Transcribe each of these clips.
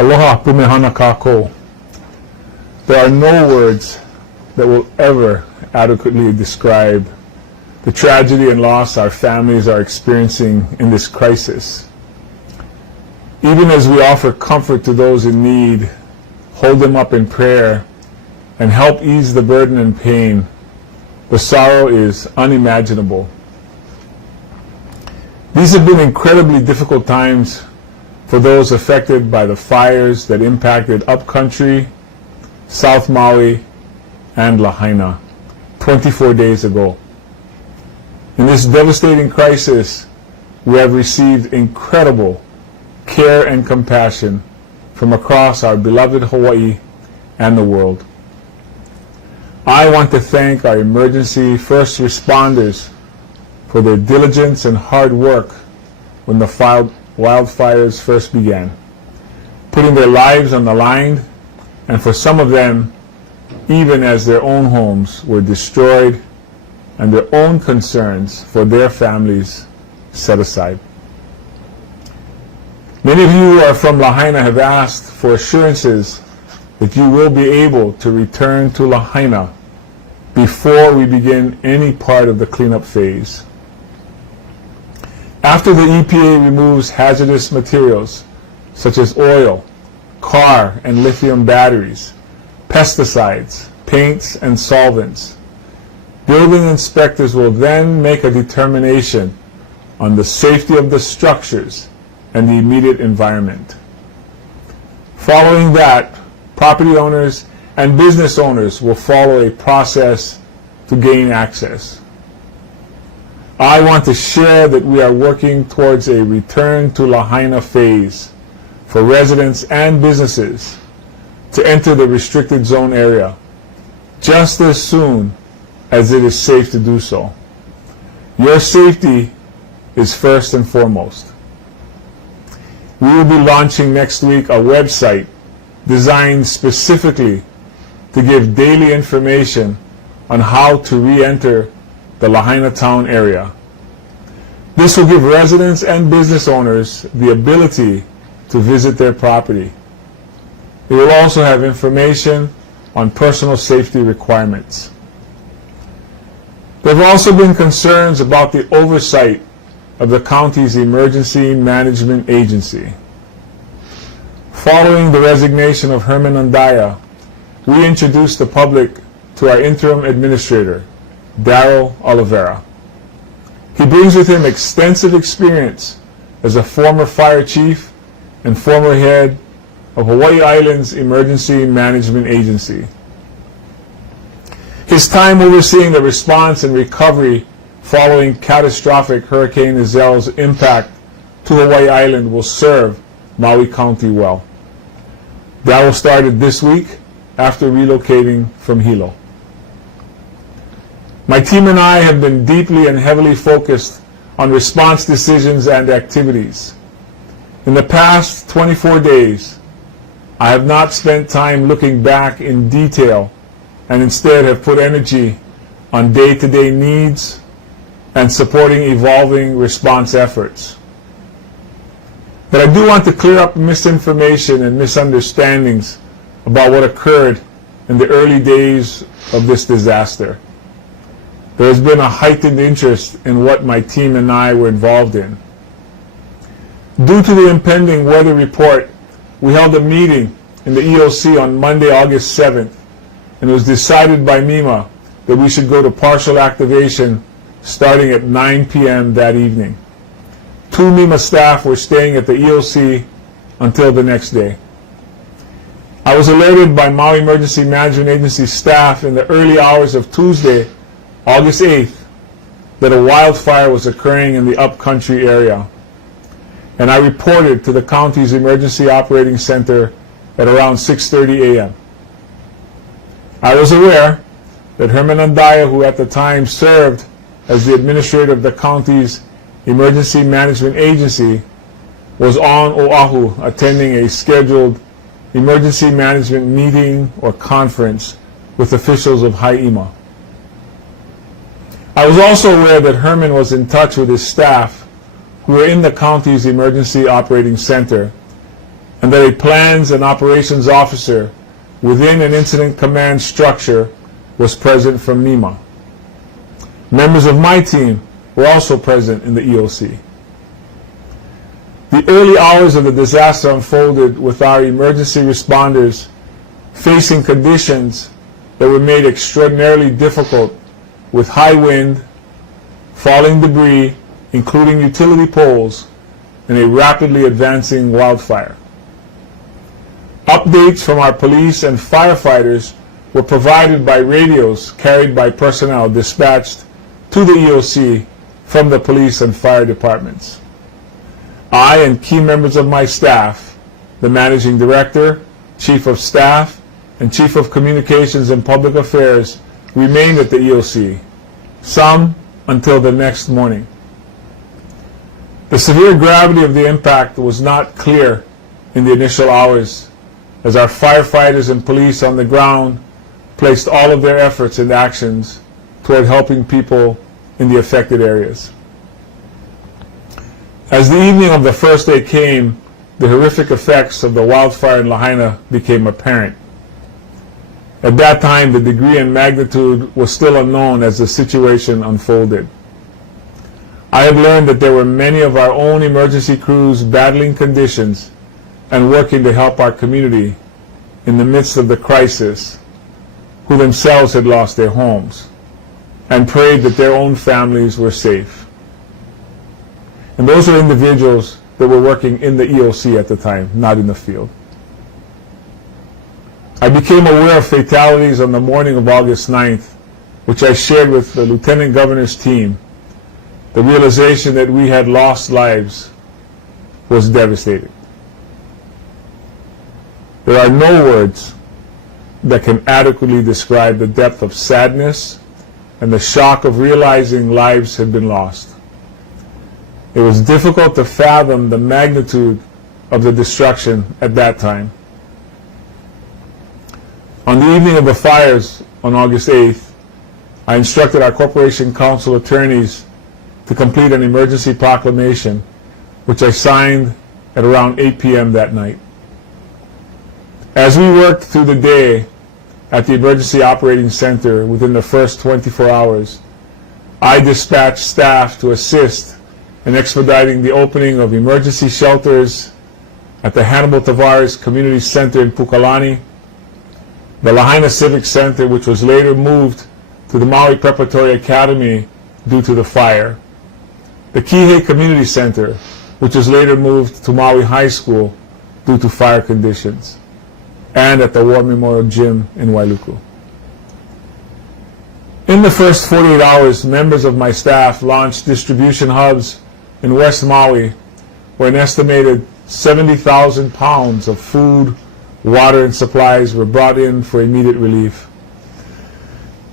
Aloha pumehana kako. There are no words that will ever adequately describe the tragedy and loss our families are experiencing in this crisis. Even as we offer comfort to those in need, hold them up in prayer, and help ease the burden and pain, the sorrow is unimaginable. These have been incredibly difficult times for those affected by the fires that impacted Upcountry, South Maui, and Lahaina 24 days ago. In this devastating crisis, we have received incredible care and compassion from across our beloved Hawaii and the world. I want to thank our emergency first responders for their diligence and hard work when the wildfires first began, putting their lives on the line, and for some of them, even as their own homes were destroyed and their own concerns for their families set aside. Many of you who are from Lahaina have asked for assurances that you will be able to return to Lahaina before we begin any part of the cleanup phase. After the EPA removes hazardous materials such as oil, car and lithium batteries, pesticides, paints, and solvents, building inspectors will then make a determination on the safety of the structures and the immediate environment. Following that, property owners and business owners will follow a process to gain access. I want to share that we are working towards a return to Lahaina phase for residents and businesses to enter the restricted zone area just as soon as it is safe to do so. Your safety is first and foremost. We will be launching next week a website designed specifically to give daily information on how to re-enter the Lahaina town area. This will give residents and business owners the ability to visit their property. It will also have information on personal safety requirements. There have also been concerns about the oversight of the county's Emergency Management Agency. Following the resignation of Herman Andaya, we introduced the public to our interim administrator, Darryl Oliveira. He brings with him extensive experience as a former fire chief and former head of Hawaii Island's Emergency Management Agency. His time overseeing the response and recovery following catastrophic Hurricane Izelle's impact to Hawaii Island will serve Maui County well. Darryl started this week after relocating from Hilo. My team and I have been deeply and heavily focused on response decisions and activities. In the past 24 days, I have not spent time looking back in detail and instead have put energy on day-to-day needs and supporting evolving response efforts. But I do want to clear up misinformation and misunderstandings about what occurred in the early days of this disaster. There has been a heightened interest in what my team and I were involved in. Due to the impending weather report, we held a meeting in the EOC on Monday, August 7th, and it was decided by MEMA that we should go to partial activation starting at 9 p.m. that evening. 2 MEMA staff were staying at the EOC until the next day. I was alerted by Maui Emergency Management Agency staff in the early hours of Tuesday, August 8th, that a wildfire was occurring in the Upcountry area, and I reported to the county's Emergency Operating Center at around 6:30 a.m. I was aware that Herman Andaya, who at the time served as the administrator of the county's Emergency Management Agency, was on Oahu attending a scheduled emergency management meeting or conference with officials of Haima. I was also aware that Herman was in touch with his staff who were in the county's Emergency Operating Center and that a plans and operations officer within an incident command structure was present from NEMA. Members of my team were also present in the EOC. The early hours of the disaster unfolded with our emergency responders facing conditions that were made extraordinarily difficult with high wind, falling debris, including utility poles, and a rapidly advancing wildfire. Updates from our police and firefighters were provided by radios carried by personnel dispatched to the EOC from the police and fire departments. I and key members of my staff, the Managing Director, Chief of Staff, and Chief of Communications and Public Affairs, remained at the EOC, some until the next morning. The severe gravity of the impact was not clear in the initial hours, as our firefighters and police on the ground placed all of their efforts and actions toward helping people in the affected areas. As the evening of the first day came, the horrific effects of the wildfire in Lahaina became apparent. At that time, the degree and magnitude was still unknown as the situation unfolded. I have learned that there were many of our own emergency crews battling conditions and working to help our community in the midst of the crisis, who themselves had lost their homes, and prayed that their own families were safe. And those are individuals that were working in the EOC at the time, not in the field. I became aware of fatalities on the morning of August 9th, which I shared with the Lieutenant Governor's team. The realization that we had lost lives was devastating. There are no words that can adequately describe the depth of sadness and the shock of realizing lives had been lost. It was difficult to fathom the magnitude of the destruction at that time. On the evening of the fires on August 8th, I instructed our Corporation Council attorneys to complete an emergency proclamation, which I signed at around 8 p.m. that night. As we worked through the day at the Emergency Operating Center within the first 24 hours, I dispatched staff to assist in expediting the opening of emergency shelters at the Hannibal Tavares Community Center in Pukalani, the Lahaina Civic Center, which was later moved to the Maui Preparatory Academy due to the fire, the Kihei Community Center, which was later moved to Maui High School due to fire conditions, and at the War Memorial Gym in Wailuku. In the first 48 hours, members of my staff launched distribution hubs in West Maui, where an estimated 70,000 pounds of food, water, and supplies were brought in for immediate relief.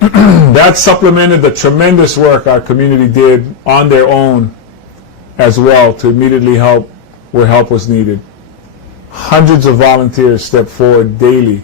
That supplemented the tremendous work our community did on their own as well to immediately help where help was needed. Hundreds of volunteers stepped forward daily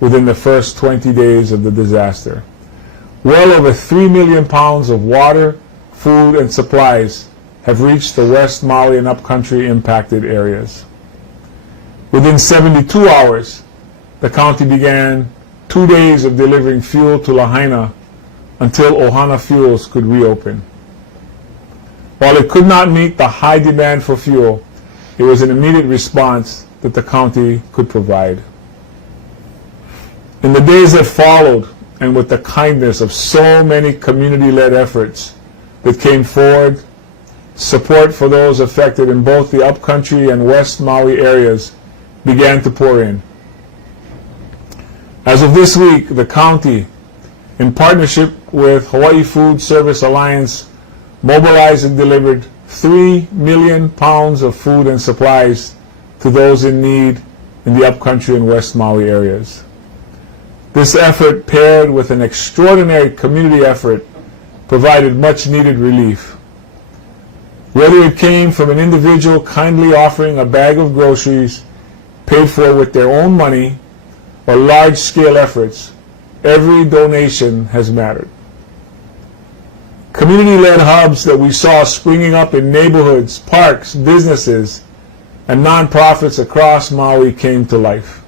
within the first 20 days of the disaster. Well over 3 million pounds of water, food, and supplies have reached the West Maui and upcountry impacted areas. Within 72 hours, the county began 2 days of delivering fuel to Lahaina until Ohana Fuels could reopen. While it could not meet the high demand for fuel, it was an immediate response that the county could provide. In the days that followed, and with the kindness of so many community-led efforts that came forward, support for those affected in both the upcountry and West Maui areas began to pour in. As of this week, the county, in partnership with Hawaii Food Service Alliance, mobilized and delivered 3 million pounds of food and supplies to those in need in the upcountry and West Maui areas. This effort, paired with an extraordinary community effort, provided much needed relief. Whether it came from an individual kindly offering a bag of groceries paid for with their own money or large-scale efforts, every donation has mattered. Community-led hubs that we saw springing up in neighborhoods, parks, businesses, and nonprofits across Maui came to life,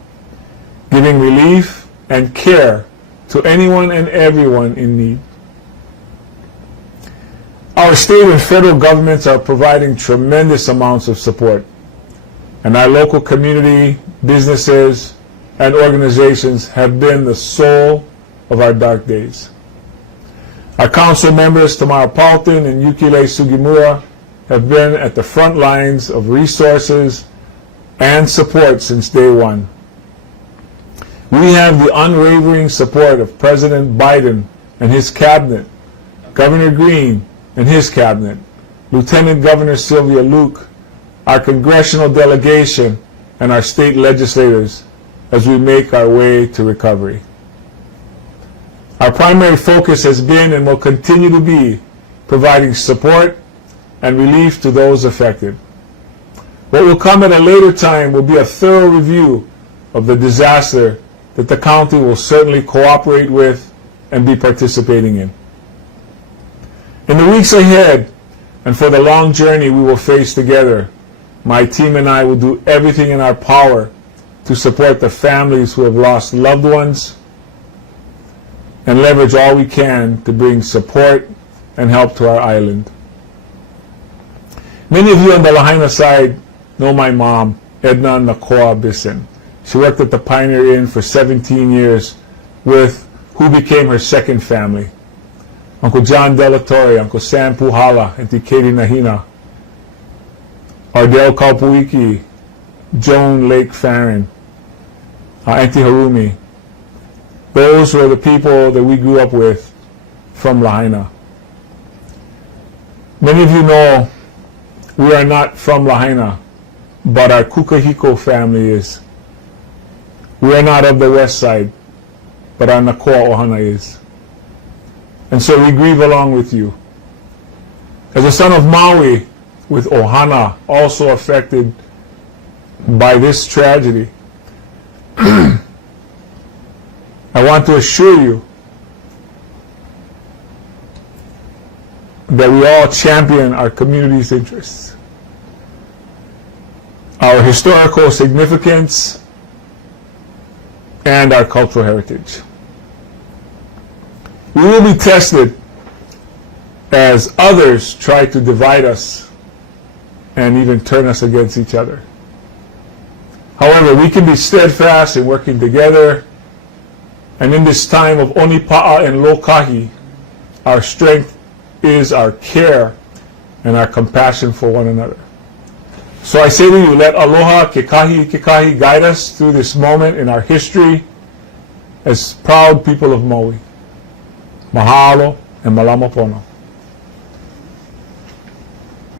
giving relief and care to anyone and everyone in need. Our state and federal governments are providing tremendous amounts of support, and our local community, businesses, and organizations have been the soul of our dark days. Our council members, Tamara Paulton and Yukile Sugimura, have been at the front lines of resources and support since day one. We have the unwavering support of President Biden and his cabinet, Governor Green and his cabinet, Lieutenant Governor Sylvia Luke, our congressional delegation, and our state legislators as we make our way to recovery. Our primary focus has been and will continue to be providing support and relief to those affected. What will come at a later time will be a thorough review of the disaster that the county will certainly cooperate with and be participating in. In the weeks ahead, and for the long journey we will face together, my team and I will do everything in our power to support the families who have lost loved ones and leverage all we can to bring support and help to our island. Many of you on the Lahaina side know my mom, Edna Nakoa Bissen. She worked at the Pioneer Inn for 17 years with who became her second family. Uncle John Delatorre, Uncle Sam Puhala, Auntie Katie Nahina, Ardell Kaupuiki, Joan Lake Farron, Auntie Harumi. Those were the people that we grew up with from Lahaina. Many of you know we are not from Lahaina, but our Kukahiko family is. We are not of the west side, but our Nakoa Ohana is. And so we grieve along with you. As a son of Maui, with Ohana also affected by this tragedy, I want to assure you that we all champion our community's interests, our historical significance, and our cultural heritage. We will be tested as others try to divide us and even turn us against each other. However, we can be steadfast in working together, and in this time of onipa'a and lokahi, our strength is our care and our compassion for one another. So I say to you, let aloha kekahi guide us through this moment in our history as proud people of Maui. Mahalo and malama pono.